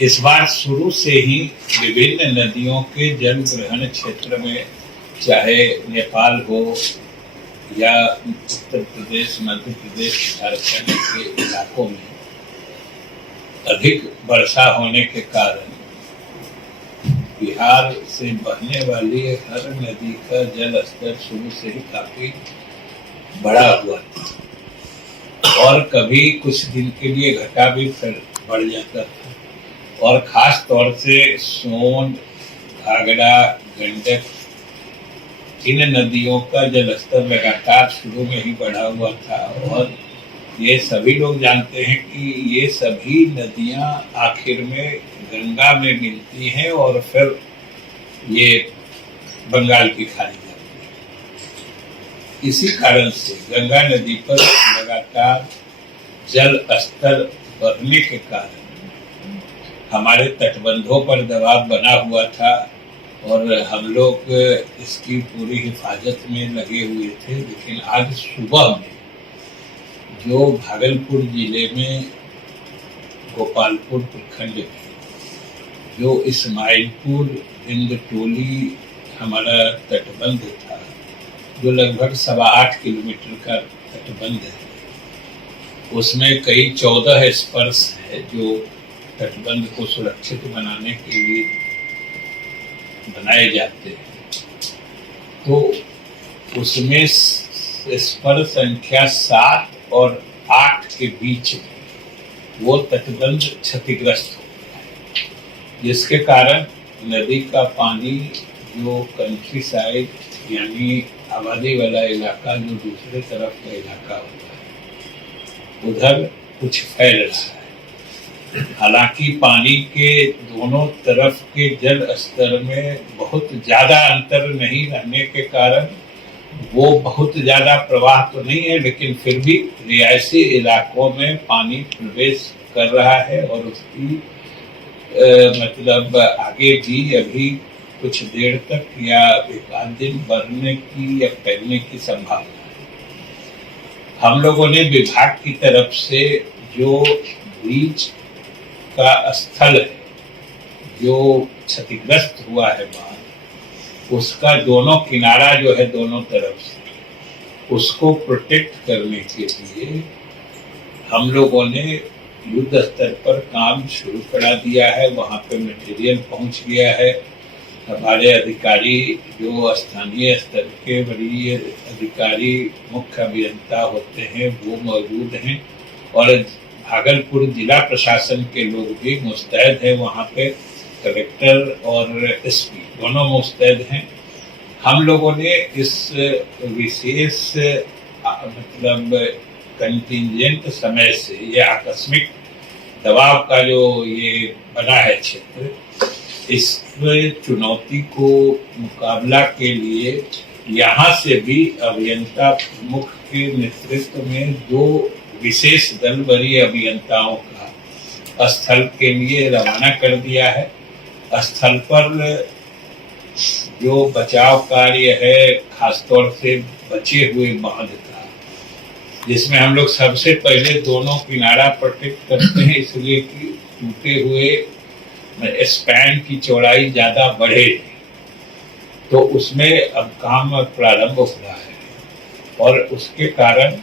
इस बार शुरू से ही विभिन्न नदियों के जल ग्रहण क्षेत्र में, चाहे नेपाल हो या उत्तर प्रदेश, मध्य प्रदेश, झारखंड के इलाकों में अधिक वर्षा होने के कारण बिहार से बहने वाली हर नदी का जल स्तर शुरू से ही काफी बढ़ा हुआ था और कभी कुछ दिन के लिए घटा भी फिर बढ़ जाता था। और खास तौर से सोन, घाघरा, गंडक, इन नदियों का जलस्तर लगातार शुरू में ही बढ़ा हुआ था। और ये सभी लोग जानते हैं कि ये सभी नदियां आखिर में गंगा में मिलती हैं और फिर ये बंगाल की खाड़ी जाती है। इसी कारण से गंगा नदी पर लगातार जल स्तर बढ़ने के कारण हमारे तटबंधों पर दबाव बना हुआ था और हम लोग इसकी पूरी हिफाजत में लगे हुए थे। लेकिन आज सुबह में जो भागलपुर जिले में गोपालपुर प्रखंड में जो इस्माइलपुर बिंदटोली हमारा तटबंध था, जो लगभग 8.25 किलोमीटर का तटबंध है, उसमें कई 14 स्पर्श है जो तटबंध को सुरक्षित बनाने के लिए बनाए जाते हैं। तो उसमें स्पर संख्या 7 और 8 के बीच में वो तटबंध क्षतिग्रस्त हो गया है, जिसके कारण नदी का पानी जो कंट्री साइड यानी आबादी वाला इलाका जो दूसरे तरफ का इलाका होता है, उधर कुछ फैल रहा है। हालांकि पानी के दोनों तरफ के जल स्तर में बहुत ज्यादा अंतर नहीं रहने के कारण वो बहुत ज्यादा प्रवाह तो नहीं है, लेकिन फिर भी रिहायशी इलाकों में पानी प्रवेश कर रहा है और उसकी मतलब आगे भी अभी कुछ देर तक या एक आध दिन बढ़ने की या फैलने की संभावना है। हम लोगों ने विभाग की तरफ से जो बीच का स्थल है जो क्षतिग्रस्त हुआ है बांध, उसका दोनों किनारा जो है दोनों तरफ से उसको प्रोटेक्ट करने के लिए हम लोगों ने युद्ध स्तर पर काम शुरू करा दिया है। वहाँ पे मटेरियल पहुँच गया है। हमारे अधिकारी जो स्थानीय स्तर के वरीय अधिकारी मुख्य अभियंता होते हैं वो मौजूद हैं और भागलपुर जिला प्रशासन के लोग भी मुस्तैद हैं। वहाँ पे कलेक्टर और एसपी दोनों मुस्तैद हैं। हम लोगों ने इस विशेष मतलब कंटिंजेंट समय से या आकस्मिक दबाव का जो ये बना है क्षेत्र, इस चुनौती को मुकाबला के लिए यहाँ से भी अभियंता प्रमुख के नेतृत्व में 2 विशेष दल वरीय अभियंताओं का स्थल के लिए रवाना कर दिया है। स्थल पर जो बचाव कार्य है, खासतौर से बचे हुए बांध का, जिसमें हम लोग सबसे पहले दोनों किनारा प्रोटेक्ट करते हैं, इसलिए कि टूटे हुए स्पैन की चौड़ाई ज्यादा बढ़े, तो उसमें अब काम प्रारंभ हो रहा है और उसके कारण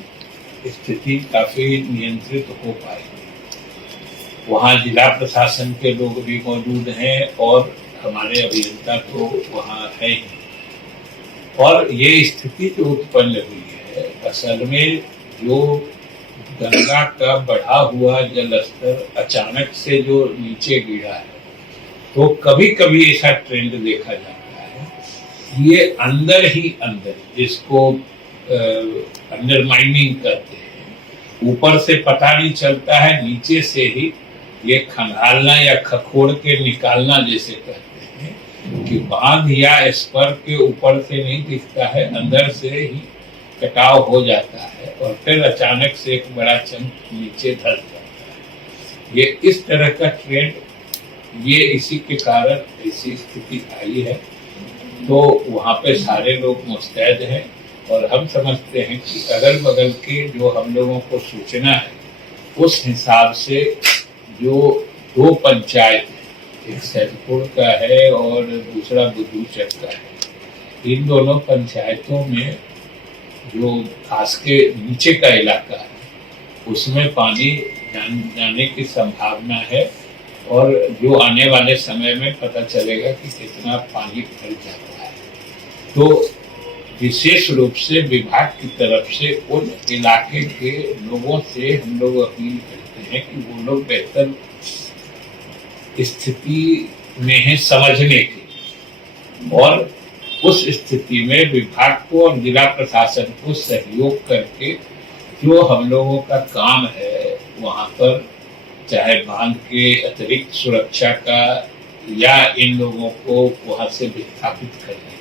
स्थिति काफी नियंत्रित हो पाएगी। वहाँ जिला प्रशासन के लोग भी मौजूद हैं और हमारे अभियंता तो वहाँ है ही। और ये स्थिति जो उत्पन्न हुई है, असल में जो गंगा का बढ़ा हुआ जल स्तर अचानक से जो नीचे गिरा है, तो कभी कभी ऐसा ट्रेंड देखा जाता है। ये अंदर ही अंदर, जिसको अंडरमाइनिंग करते हैं, ऊपर से पता नहीं चलता है, नीचे से ही ये खंगालना या खखोड़ के निकालना जैसे कहते हैं कि बांध या स्पर के ऊपर से नहीं दिखता है, अंदर से ही कटाव हो जाता है और फिर अचानक से एक बड़ा चंक नीचे धस जाता है। ये इस तरह का ट्रेंड, ये इसी के कारण ऐसी स्थिति आई है। तो वहाँ पे सारे लोग मुस्तैद हैं और हम समझते हैं कि अगल बगल के जो हम लोगों को सूचना है, उस हिसाब से जो दो पंचायत है, एक सैदपुर का है और दूसरा बुद्धूचक का है। इन दोनों पंचायतों में जो घास के नीचे का इलाका है उसमें पानी जाने की संभावना है और जो आने वाले समय में पता चलेगा कि कितना पानी भर जाता है। तो विशेष रूप से विभाग की तरफ से उन इलाके के लोगों से हम लोग अपील करते हैं कि वो लोग बेहतर स्थिति में है समझने की और उस स्थिति में विभाग को और जिला प्रशासन को सहयोग करके जो हम लोगों का काम है वहाँ पर चाहे बांध के अतिरिक्त सुरक्षा का या इन लोगों को वहाँ से विस्थापित करने